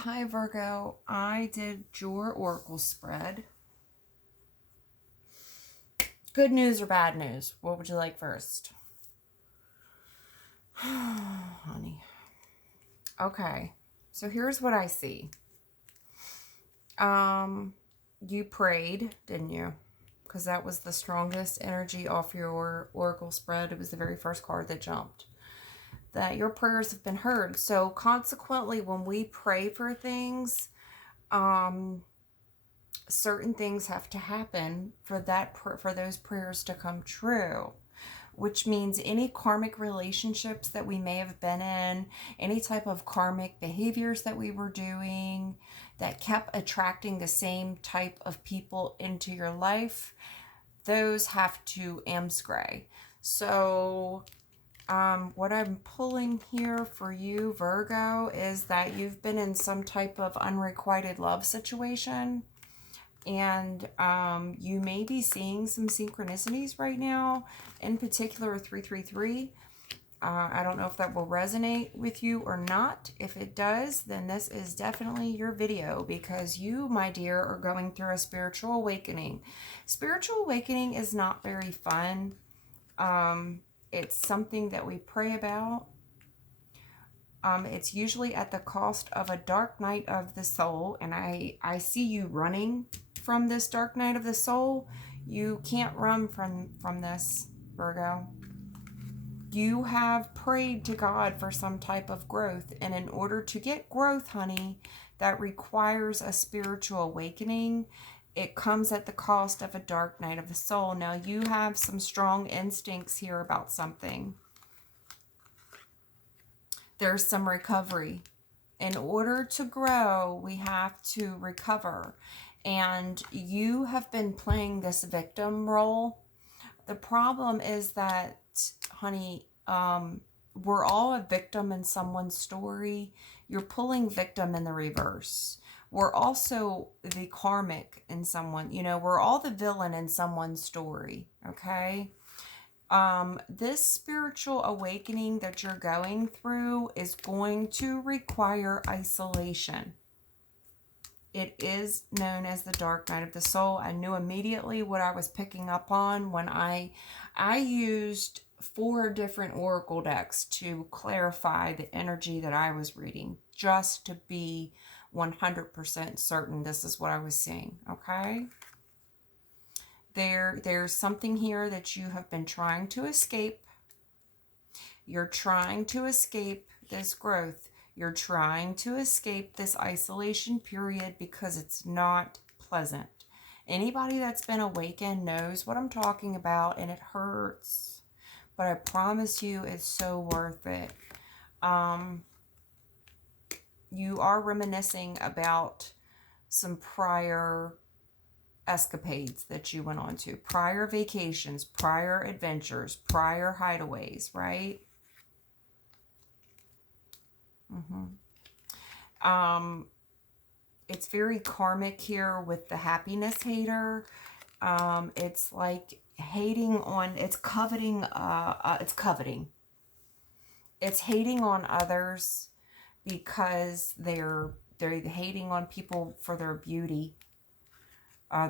Hi Virgo, I did your oracle spread. Good news or bad news? What would you like first? Honey. Okay, so here's what I see. Um, you prayed, didn't you? Because that was the strongest energy off your oracle spread. It was the very first card that jumped. That your prayers have been heard. So consequently, when we pray for things, um, certain things have to happen for those prayers to come true, which means any karmic relationships that we may have been in, any type of karmic behaviors that we were doing that kept attracting the same type of people into your life, those have to amscray. So what I'm pulling here for you, Virgo, is that you've been in some type of unrequited love situation, and you may be seeing some synchronicities right now, in particular 333. I don't know if that will resonate with you or not. If it does, then this is definitely your video, because you, my dear, are going through a spiritual awakening. Spiritual awakening is not very fun. It's something that we pray about. It's usually at the cost of a dark night of the soul, and I see you running from this dark night of the soul. You can't run from this, Virgo. You have prayed to God for some type of growth, and in order to get growth, honey, that requires a spiritual awakening. It comes at the cost of a dark night of the soul. Now, you have some strong instincts here about something. There's some recovery. In order to grow, we have to recover. And you have been playing this victim role. The problem is that, honey, we're all a victim in someone's story. You're pulling victim in the reverse. We're also the karmic in someone. We're all the villain in someone's story, okay? This spiritual awakening that you're going through is going to require isolation. It is known as the dark night of the soul. I knew immediately what I was picking up on when I used 4 different oracle decks to clarify the energy that I was reading, just to be 100% certain this is what I was seeing, okay? There's something here that you have been trying to escape. You're trying to escape this growth. You're trying to escape this isolation period because it's not pleasant. Anybody that's been awakened knows what I'm talking about, and it hurts. But I promise you it's so worth it. You are reminiscing about some prior escapades that you went on to, prior vacations, prior adventures, prior hideaways, right? It's very karmic here with the happiness hater. It's like hating on, it's coveting, it's coveting. It's hating on others because they're hating on people for their beauty.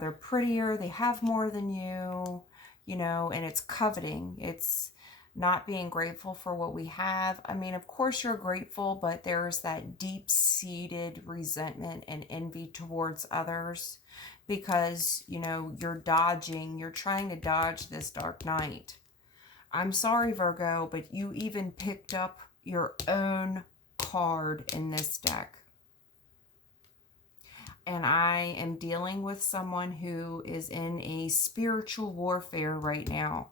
They're prettier, they have more than you, and it's coveting. It's not being grateful for what we have. I mean, of course you're grateful, but there's that deep-seated resentment and envy towards others because, you're trying to dodge this dark night. I'm sorry, Virgo, but you even picked up your own card in this deck. And I am dealing with someone who is in a spiritual warfare right now.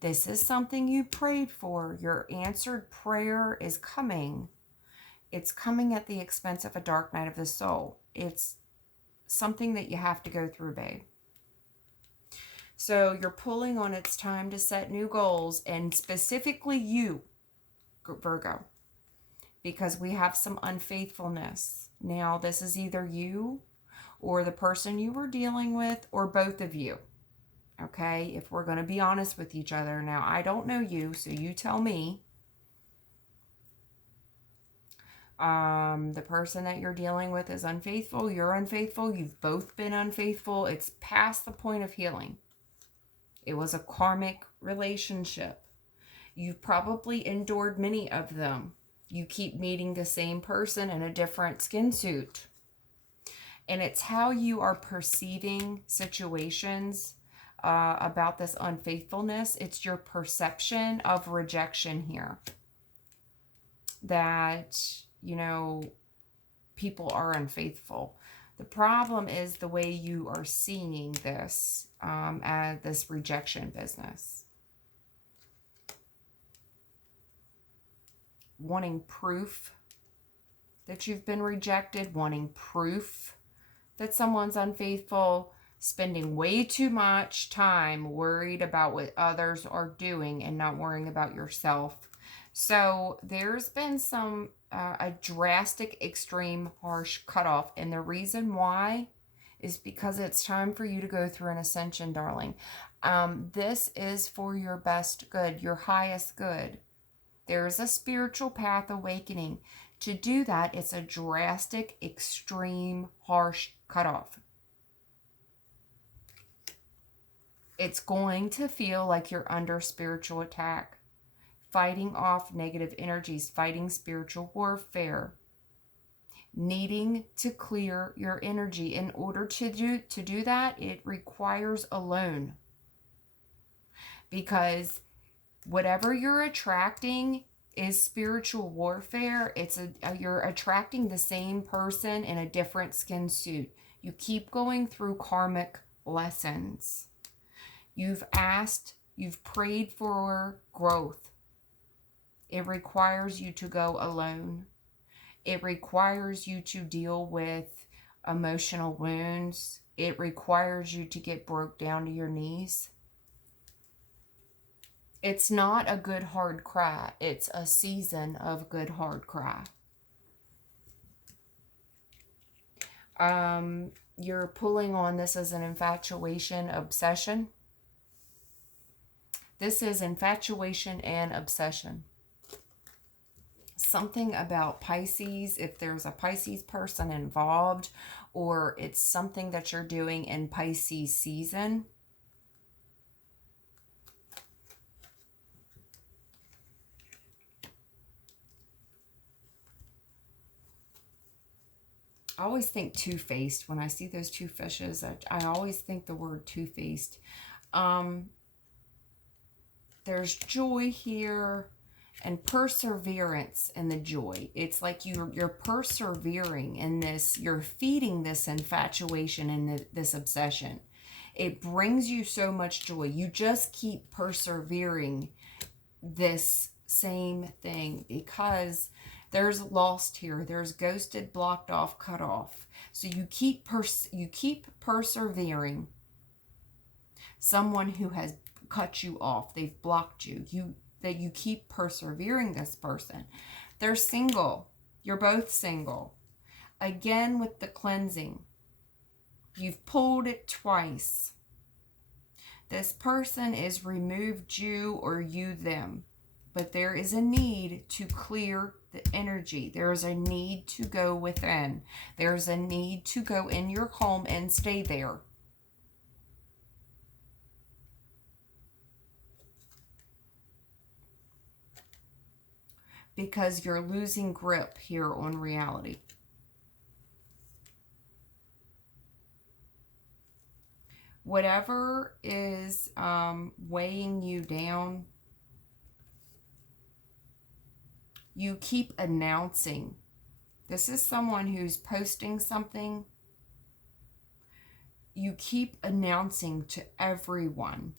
This is something you prayed for. Your answered prayer is coming. It's coming at the expense of a dark night of the soul. It's something that you have to go through, babe. So you're pulling on it's time to set new goals, and specifically you, Virgo, because we have some unfaithfulness. Now, this is either you or the person you were dealing with, or both of you. Okay, if we're going to be honest with each other. Now, I don't know you, so you tell me. The person that you're dealing with is unfaithful. You're unfaithful. You've both been unfaithful. It's past the point of healing. It was a karmic relationship. You've probably endured many of them. You keep meeting the same person in a different skin suit. And it's how you are perceiving situations about this unfaithfulness. It's your perception of rejection here. That, you know, people are unfaithful. The problem is the way you are seeing this as this rejection business. Wanting proof that you've been rejected, wanting proof that someone's unfaithful, spending way too much time worried about what others are doing and not worrying about yourself. So there's been a drastic, extreme, harsh cutoff. And the reason why is because it's time for you to go through an ascension, darling. This is for your best good, your highest good. There is a spiritual path awakening. To do that, it's a drastic, extreme, harsh cutoff. It's going to feel like you're under spiritual attack, fighting off negative energies, fighting spiritual warfare, needing to clear your energy. In order to do that, it requires a loan. Because whatever you're attracting is spiritual warfare. You're attracting the same person in a different skin suit. You keep going through karmic lessons. You've prayed for growth. It requires you to go alone. It requires you to deal with emotional wounds. It requires you to get broke down to your knees. It's not a good hard cry. It's a season of good hard cry. You're pulling on this as an infatuation, obsession. This is infatuation and obsession. Something about Pisces, if there's a Pisces person involved, or it's something that you're doing in Pisces season. I always think two-faced. When I see those two fishes, I always think the word two-faced. There's joy here and perseverance in the joy. It's like you're persevering in this. You're feeding this infatuation and this obsession. It brings you so much joy. You just keep persevering this same thing because there's lost here. There's ghosted, blocked off, cut off. So you keep persevering. Someone who has cut you off, they've blocked you. You keep persevering this person. They're single. You're both single. Again with the cleansing. You've pulled it twice. This person is removed you or you them. But there is a need to clear the energy. There is a need to go within. There's a need to go in your home and stay there. Because you're losing grip here on reality. Whatever is weighing you down, you keep announcing. This is someone who's posting something. You keep announcing to everyone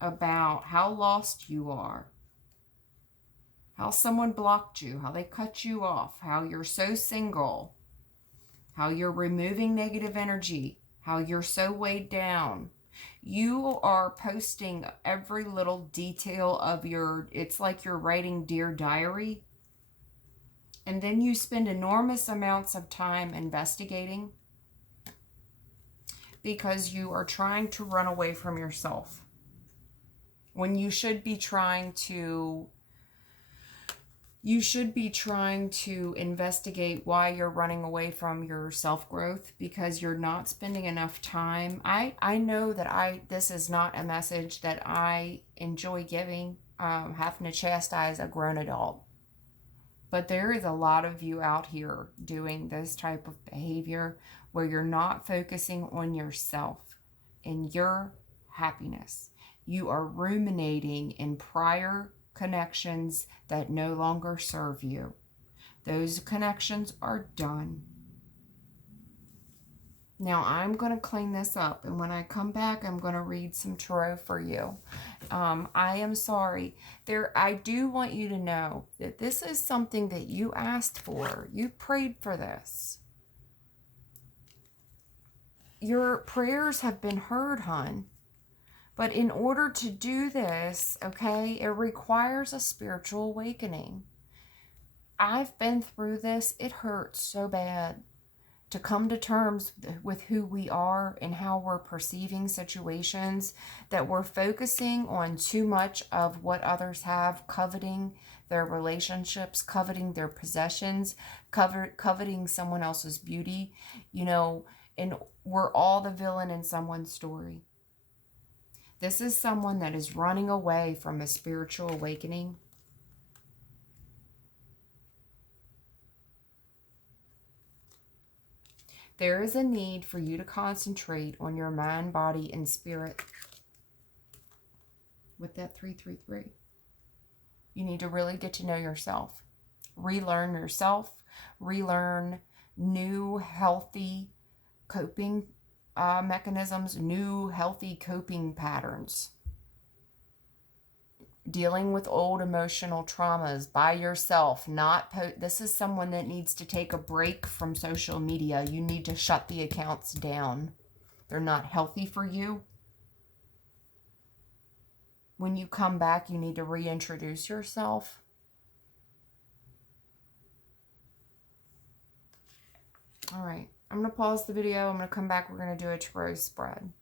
about how lost you are, how someone blocked you, how they cut you off, how you're so single, how you're removing negative energy, how you're so weighed down. You are posting every little detail of it's like you're writing Dear Diary. And then you spend enormous amounts of time investigating because you are trying to run away from yourself when you should be trying to You should be trying to investigate why you're running away from your self-growth, because you're not spending enough time. I know that this is not a message that I enjoy giving, having to chastise a grown adult. But there is a lot of you out here doing this type of behavior where you're not focusing on yourself and your happiness. You are ruminating in prior connections that no longer serve you. Those connections are done. Now I'm going to clean this up, and when I come back, I'm going to read some tarot for you. I am sorry. I do want you to know that this is something that you asked for. You prayed for this. Your prayers have been heard, hon. But in order to do this, okay, it requires a spiritual awakening. I've been through this. It hurts so bad to come to terms with who we are and how we're perceiving situations, that we're focusing on too much of what others have, coveting their relationships, coveting their possessions, coveting someone else's beauty, you know, and we're all the villain in someone's story. This is someone that is running away from a spiritual awakening. There is a need for you to concentrate on your mind, body, and spirit. With that 333, you need to really get to know yourself. Relearn yourself. Relearn new, healthy coping mechanisms, new, healthy coping patterns. Dealing with old emotional traumas by yourself. This is someone that needs to take a break from social media. You need to shut the accounts down. They're not healthy for you. When you come back, you need to reintroduce yourself. All right. I'm going to pause the video. I'm going to come back. We're going to do a tarot spread.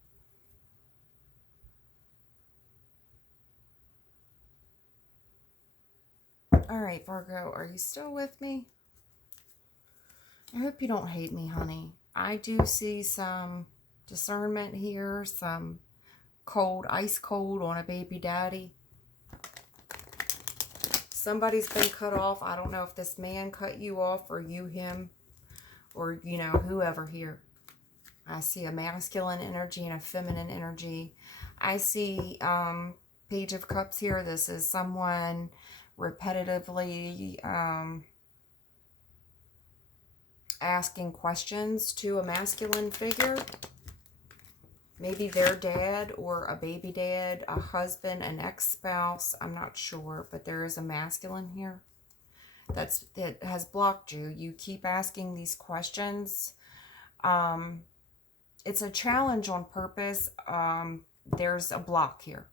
All right, Virgo, are you still with me? I hope you don't hate me, honey. I do see some discernment here, some cold, ice cold on a baby daddy. Somebody's been cut off. I don't know if this man cut you off or you him, or, you know, whoever here. I see a masculine energy and a feminine energy. I see Page of Cups here. This is someone repetitively asking questions to a masculine figure. Maybe their dad or a baby dad, a husband, an ex-spouse. I'm not sure, but there is a masculine here that has blocked you. You keep asking these questions. It's a challenge on purpose. There's a block here.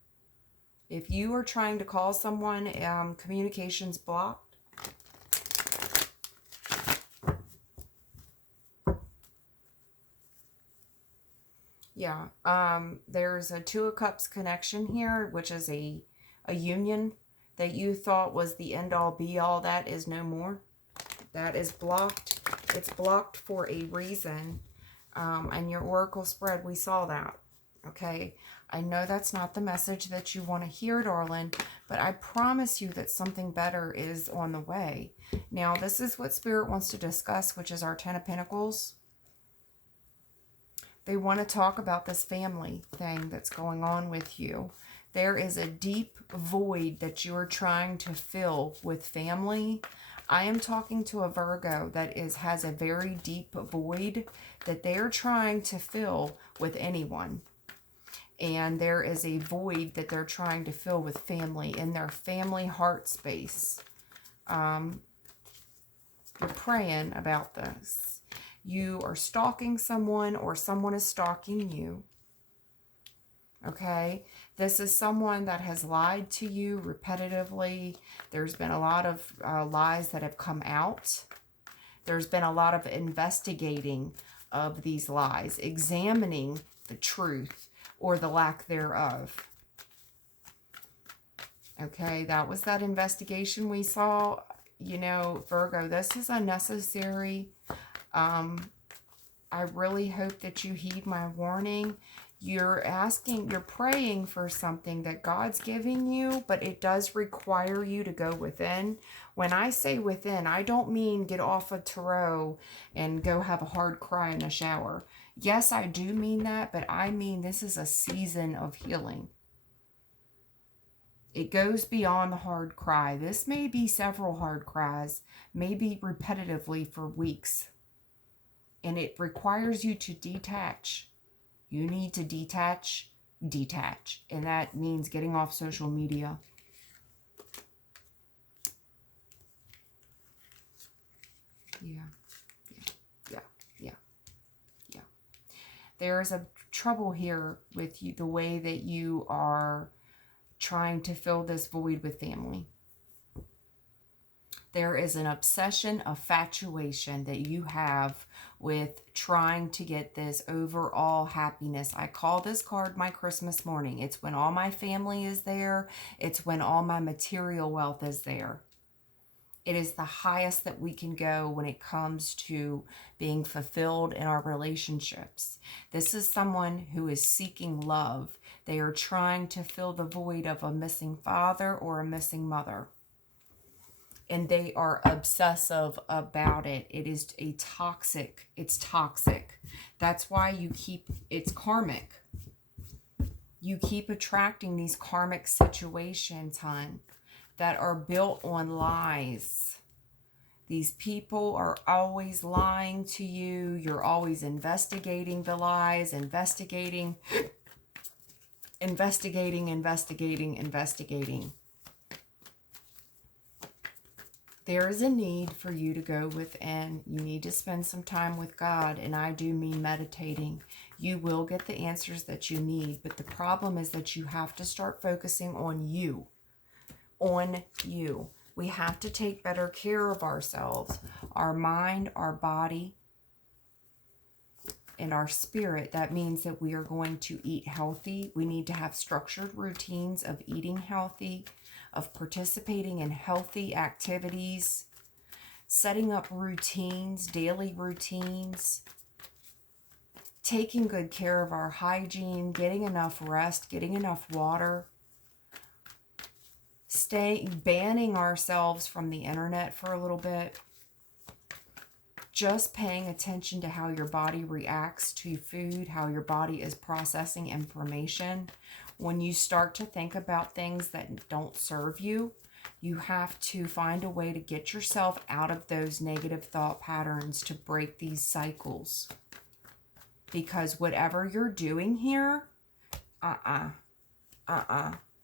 If you are trying to call someone, communication's blocked. Yeah, there's a Two of Cups connection here, which is a union that you thought was the end-all, be-all. That is no more. That is blocked. It's blocked for a reason. And your oracle spread, we saw that. Okay, I know that's not the message that you want to hear, darling, but I promise you that something better is on the way. Now, this is what Spirit wants to discuss, which is our Ten of Pentacles. They want to talk about this family thing that's going on with you. There is a deep void that you are trying to fill with family. I am talking to a Virgo that has a very deep void that they're trying to fill with anyone. And there is a void that they're trying to fill with family, in their family heart space. You're praying about this. You are stalking someone, or someone is stalking you. Okay? This is someone that has lied to you repetitively. There's been a lot of lies that have come out. There's been a lot of investigating of these lies, examining the truth or the lack thereof. Okay, that was that investigation we saw. you know, Virgo, this is unnecessary. I really hope that you heed my warning. You're praying for something that God's giving you, but it does require you to go within. When I say within, I don't mean get off a tarot and go have a hard cry in the shower. Yes, I do mean that, but I mean this is a season of healing. It goes beyond the hard cry. This may be several hard cries, maybe repetitively for weeks. And it requires you to detach. You need to detach. And that means getting off social media. Yeah. There's a trouble here with you, the way that you are trying to fill this void with family. There is an obsession, a infatuation that you have with trying to get this overall happiness. I call this card my Christmas morning. It's when all my family is there. It's when all my material wealth is there. It is the highest that we can go when it comes to being fulfilled in our relationships. This is someone who is seeking love. They are trying to fill the void of a missing father or a missing mother. And they are obsessive about it. It is it's toxic. That's why it's karmic. You keep attracting these karmic situations, hon, that are built on lies. These people are always lying to you. You're always investigating the lies, investigating. There is a need for you to go within. You need to spend some time with God, and I do mean meditating. You will get the answers that you need, but the problem is that you have to start focusing on you. On you. We have to take better care of ourselves, our mind, our body, and our spirit. That means that we are going to eat healthy. We need to have structured routines of eating healthy, of participating in healthy activities, setting up routines, daily routines, taking good care of our hygiene, getting enough rest, getting enough water, banning ourselves from the internet for a little bit, just paying attention to how your body reacts to food, how your body is processing information. When you start to think about things that don't serve you, you have to find a way to get yourself out of those negative thought patterns to break these cycles. Because whatever you're doing here,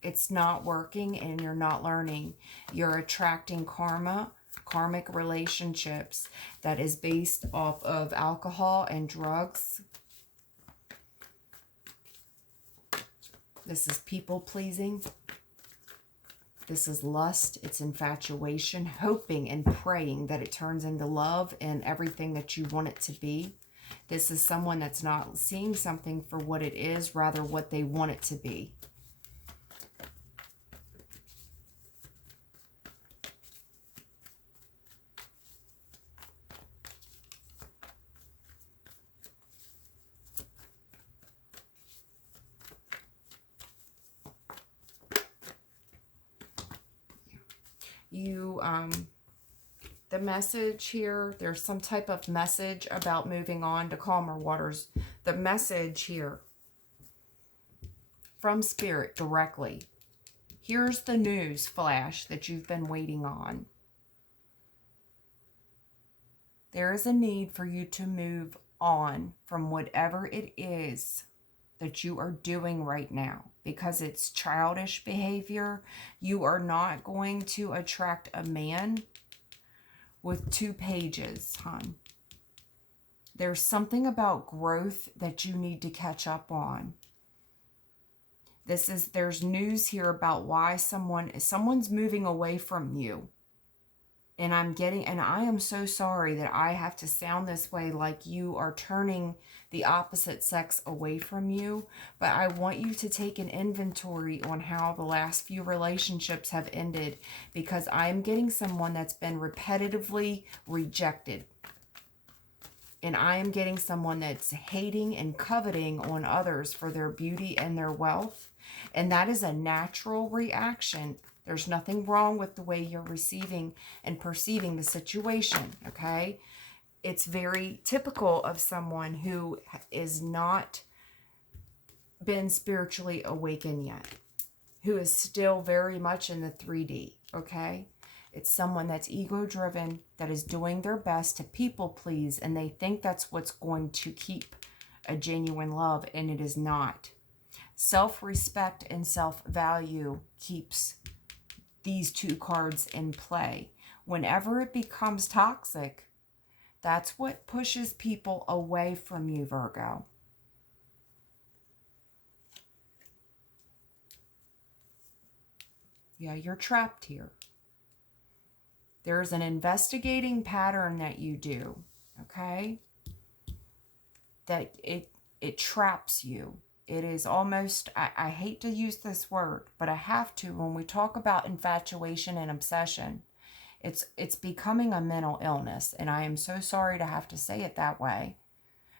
it's not working and you're not learning. You're attracting karmic relationships that is based off of alcohol and drugs. This is people pleasing. This is lust. It's infatuation, hoping and praying that it turns into love and everything that you want it to be. This is someone that's not seeing something for what it is, rather what they want it to be. The message here, there's some type of message about moving on to calmer waters. The message here from Spirit directly. Here's the news flash that you've been waiting on. There is a need for you to move on from whatever it is that you are doing right now, because it's childish behavior. You are not going to attract a man with 2 pages, hon. There's something about growth that you need to catch up on. There's news here about why someone's moving away from you. And I am so sorry that I have to sound this way, like you are turning the opposite sex away from you. But I want you to take an inventory on how the last few relationships have ended, because I am getting someone that's been repetitively rejected. And I am getting someone that's hating and coveting on others for their beauty and their wealth. And that is a natural reaction. There's nothing wrong with the way you're receiving and perceiving the situation, okay? It's very typical of someone who is not been spiritually awakened yet, who is still very much in the 3D, okay? It's someone that's ego-driven, that is doing their best to people please, and they think that's what's going to keep a genuine love, and it is not. Self-respect and self-value keeps these two cards in play. Whenever it becomes toxic, that's what pushes people away from you, Virgo. Yeah, you're trapped here. There's an investigating pattern that you do, okay? That it traps you. It is almost, I hate to use this word, but I have to when we talk about infatuation and obsession. It's becoming a mental illness, and I am so sorry to have to say it that way.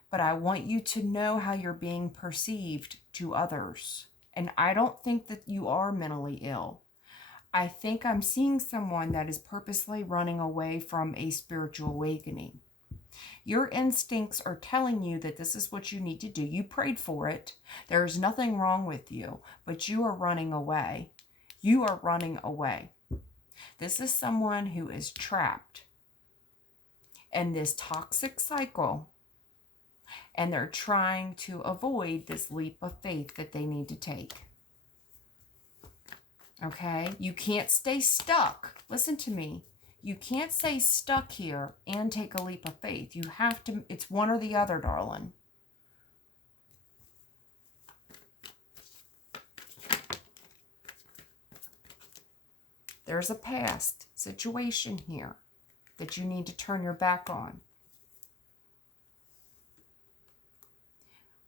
But I want you to know how you're being perceived to others. And I don't think that you are mentally ill. I think I'm seeing someone that is purposely running away from a spiritual awakening. Your instincts are telling you that this is what you need to do. You prayed for it. There's nothing wrong with you, but you are running away. You are running away. This is someone who is trapped in this toxic cycle, and they're trying to avoid this leap of faith that they need to take. Okay? You can't stay stuck. Listen to me. You can't stay stuck here and take a leap of faith. You have to, it's one or the other, darling. There's a past situation here that you need to turn your back on.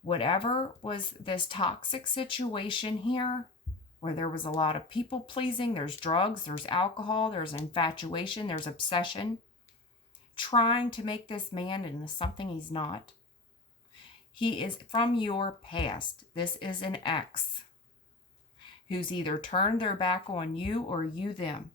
Whatever was this toxic situation here, where there was a lot of people pleasing, there's drugs, there's alcohol, there's infatuation, there's obsession, trying to make this man into something he's not. He is from your past. This is an ex who's either turned their back on you or you them.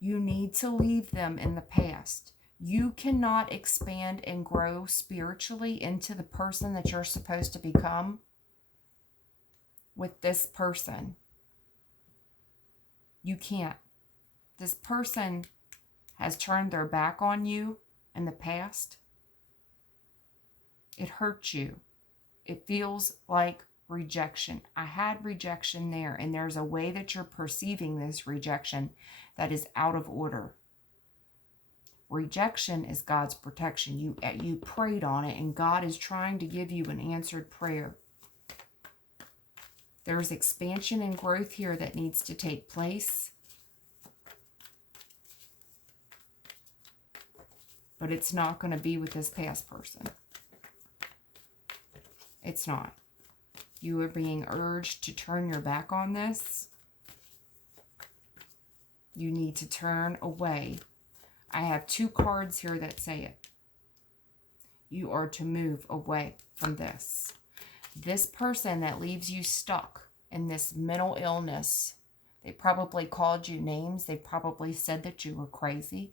You need to leave them in the past. You cannot expand and grow spiritually into the person that you're supposed to become with this person. You can't. This person has turned their back on you in the past. It hurts you. It feels like rejection. I had rejection there, and there's a way that you're perceiving this rejection that is out of order. Rejection is God's protection. You prayed on it, and God is trying to give you an answered prayer. There's expansion and growth here that needs to take place. But it's not going to be with this past person. It's not. You are being urged to turn your back on this. You need to turn away. I have two cards here that say it. You are to move away from this. This person that leaves you stuck in this mental illness, they probably called you names. They probably said that you were crazy.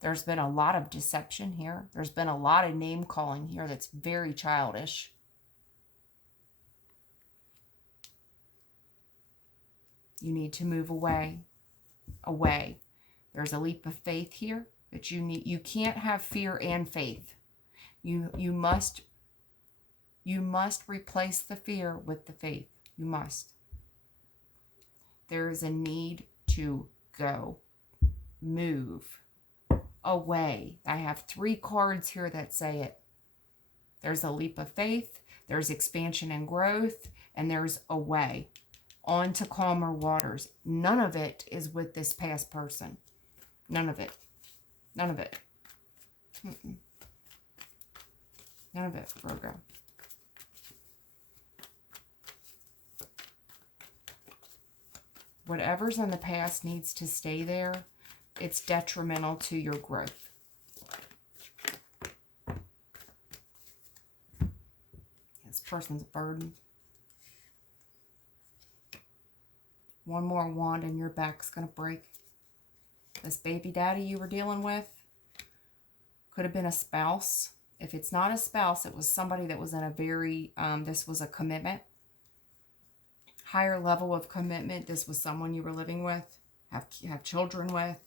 There's been a lot of deception here. There's been a lot of name calling here that's very childish. You need to move away. Away. There's a leap of faith here that you need. You can't have fear and faith. You must replace the fear with the faith. You must. There is a need to go. Move away. I have three cards here that say it. There's a leap of faith, there's expansion and growth, and there's away. on to calmer waters. None of it is with this past person. None of it. None of it. Mm-mm. None of it, Virgo. Whatever's in the past needs to stay there. It's detrimental to your growth. This person's a burden. One more wand and your back's going to break. This baby daddy you were dealing with could have been a spouse. If it's not a spouse, it was somebody that was in a very, this was a commitment. Higher level of commitment. This was someone you were living with, have children with.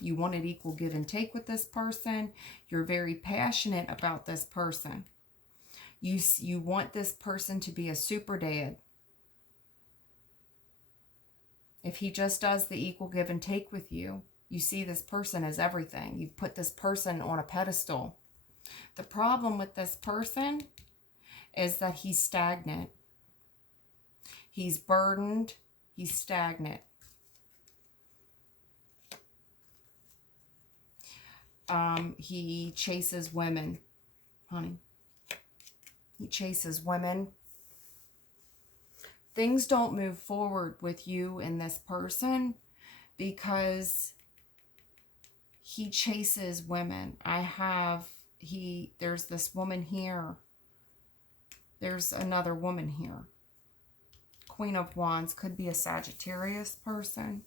You wanted equal give and take with this person. You're very passionate about this person. You want this person to be a super dad. If he just does the equal give and take with you, you see this person as everything. You've put this person on a pedestal. The problem with this person is that he's stagnant. He's burdened. He's stagnant. He chases women, honey. He chases women. Things don't move forward with you and this person because he chases women. There's this woman here. There's another woman here. Queen of Wands could be a Sagittarius person.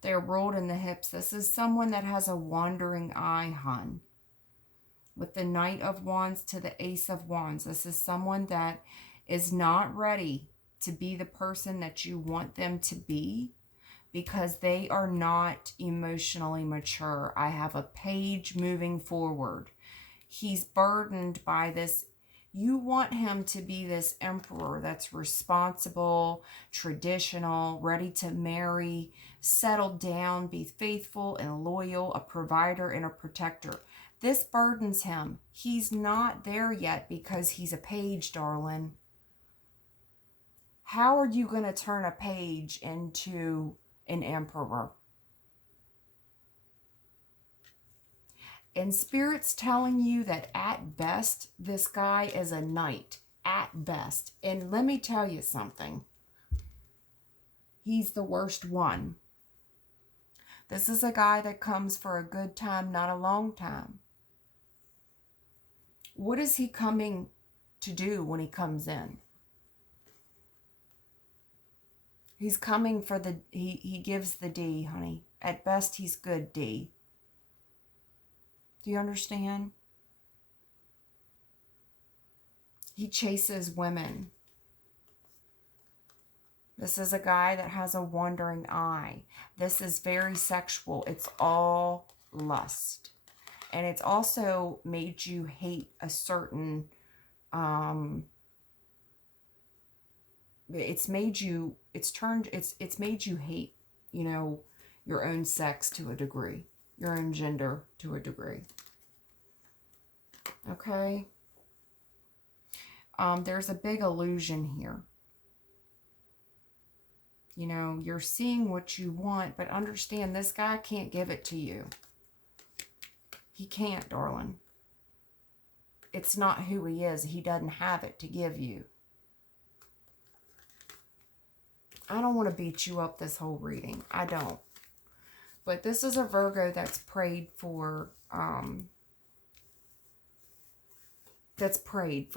They're rolled in the hips. This is someone that has a wandering eye, hun. With the Knight of Wands to the Ace of Wands. This is someone that is not ready to be the person that you want them to be because they are not emotionally mature. I have a page moving forward. He's burdened by this. You want him to be this emperor that's responsible, traditional, ready to marry, settle down, be faithful and loyal, a provider and a protector. This burdens him. He's not there yet because he's a page, darling. How are you going to turn a page into an emperor? And Spirit's telling you that at best, this guy is a knight. At best. And let me tell you something. He's the worst one. This is a guy that comes for a good time, not a long time. What is he coming to do when he comes in? He's coming for the, he gives the D, honey. At best, he's good D. Do you understand? He chases women. This is a guy that has a wandering eye. This is very sexual. It's all lust. And it's also made you hate a certain, it's made you hate, you know, your own sex to a degree, your own gender to a degree. Okay? There's a big illusion here. You know, you're seeing what you want, but understand this guy can't give it to you. He can't, darling. It's not who he is. He doesn't have it to give you. I don't want to beat you up this whole reading. I don't. But this is a Virgo that's prayed for,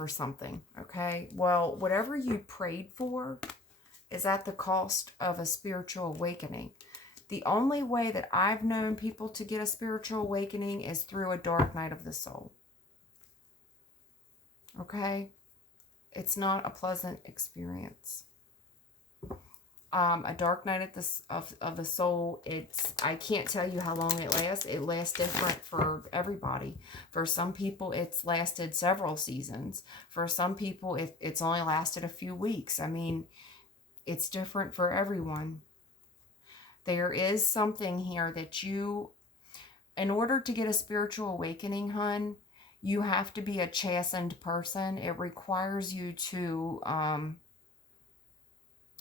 something, okay? Well, whatever you prayed for is at the cost of a spiritual awakening. The only way that I've known people to get a spiritual awakening is through a dark night of the soul. Okay? It's not a pleasant experience. A dark night of the soul, I can't tell you how long it lasts. It lasts different for everybody. For some people, it's lasted several seasons. For some people, it's only lasted a few weeks. I mean, it's different for everyone. There is something here that in order to get a spiritual awakening, hun, You have to be a chastened person. It requires you to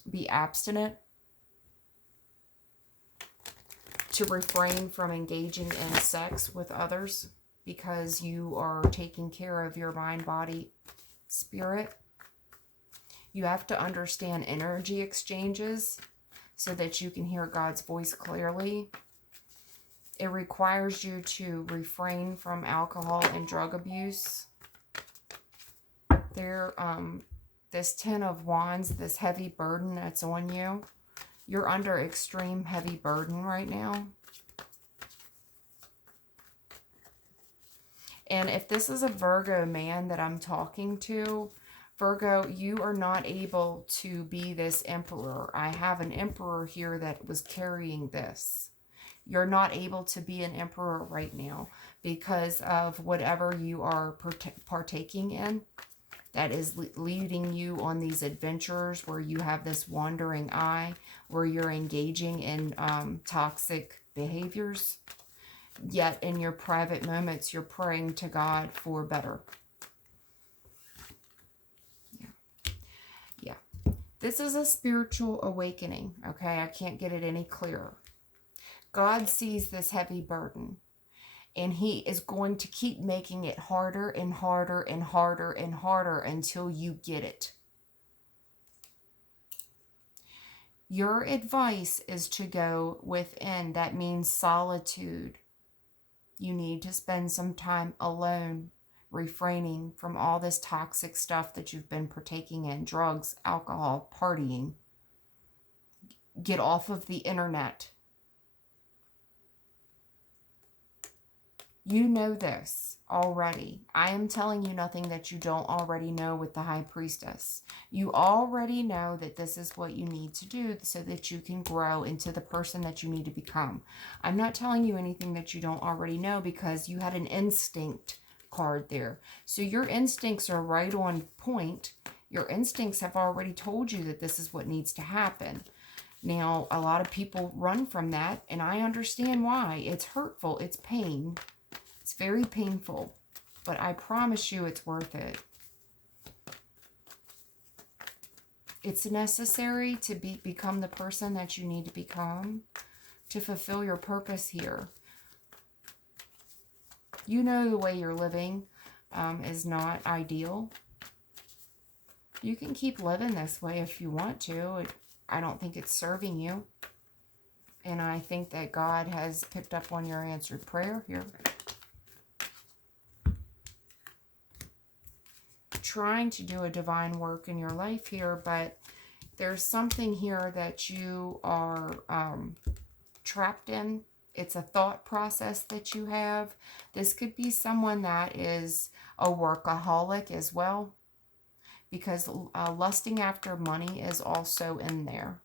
be abstinent, to refrain from engaging in sex with others, because you are taking care of your mind, body, spirit. You have to understand energy exchanges so that you can hear God's voice clearly. It requires you to refrain from alcohol and drug abuse. This 10 of Wands, this heavy burden that's on you, you're under extreme heavy burden right now. And if this is a Virgo man that I'm talking to, Virgo, you are not able to be this emperor. I have an emperor here that was carrying this. You're not able to be an emperor right now because of whatever you are partaking in that is leading you on these adventures where you have this wandering eye, where you're engaging in toxic behaviors. Yet in your private moments, you're praying to God for better. Yeah. This is a spiritual awakening, okay? I can't get it any clearer. God sees this heavy burden, and he is going to keep making it harder and harder and harder and harder until you get it. Your advice is to go within. That means solitude. You need to spend some time alone, refraining from all this toxic stuff that you've been partaking in, drugs, alcohol, partying. Get off of the internet. You know this already. I am telling you nothing that you don't already know with the High Priestess. You already know that this is what you need to do so that you can grow into the person that you need to become. I'm not telling you anything that you don't already know because you had an instinct card there. So your instincts are right on point. Your instincts have already told you that this is what needs to happen. Now, a lot of people run from that, and I understand why. It's hurtful. It's pain. It's very painful, but I promise you it's worth it. It's necessary to become the person that you need to become to fulfill your purpose here. You know the way you're living is not ideal. You can keep living this way if you want to. I don't think it's serving you. And I think that God has picked up on your answered prayer here. Trying to do a divine work in your life here, but there's something here that you are trapped in. It's a thought process that you have. This could be someone that is a workaholic as well, because lusting after money is also in there.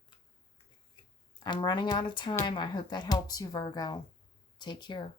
I'm running out of time. I hope that helps you, Virgo. Take care.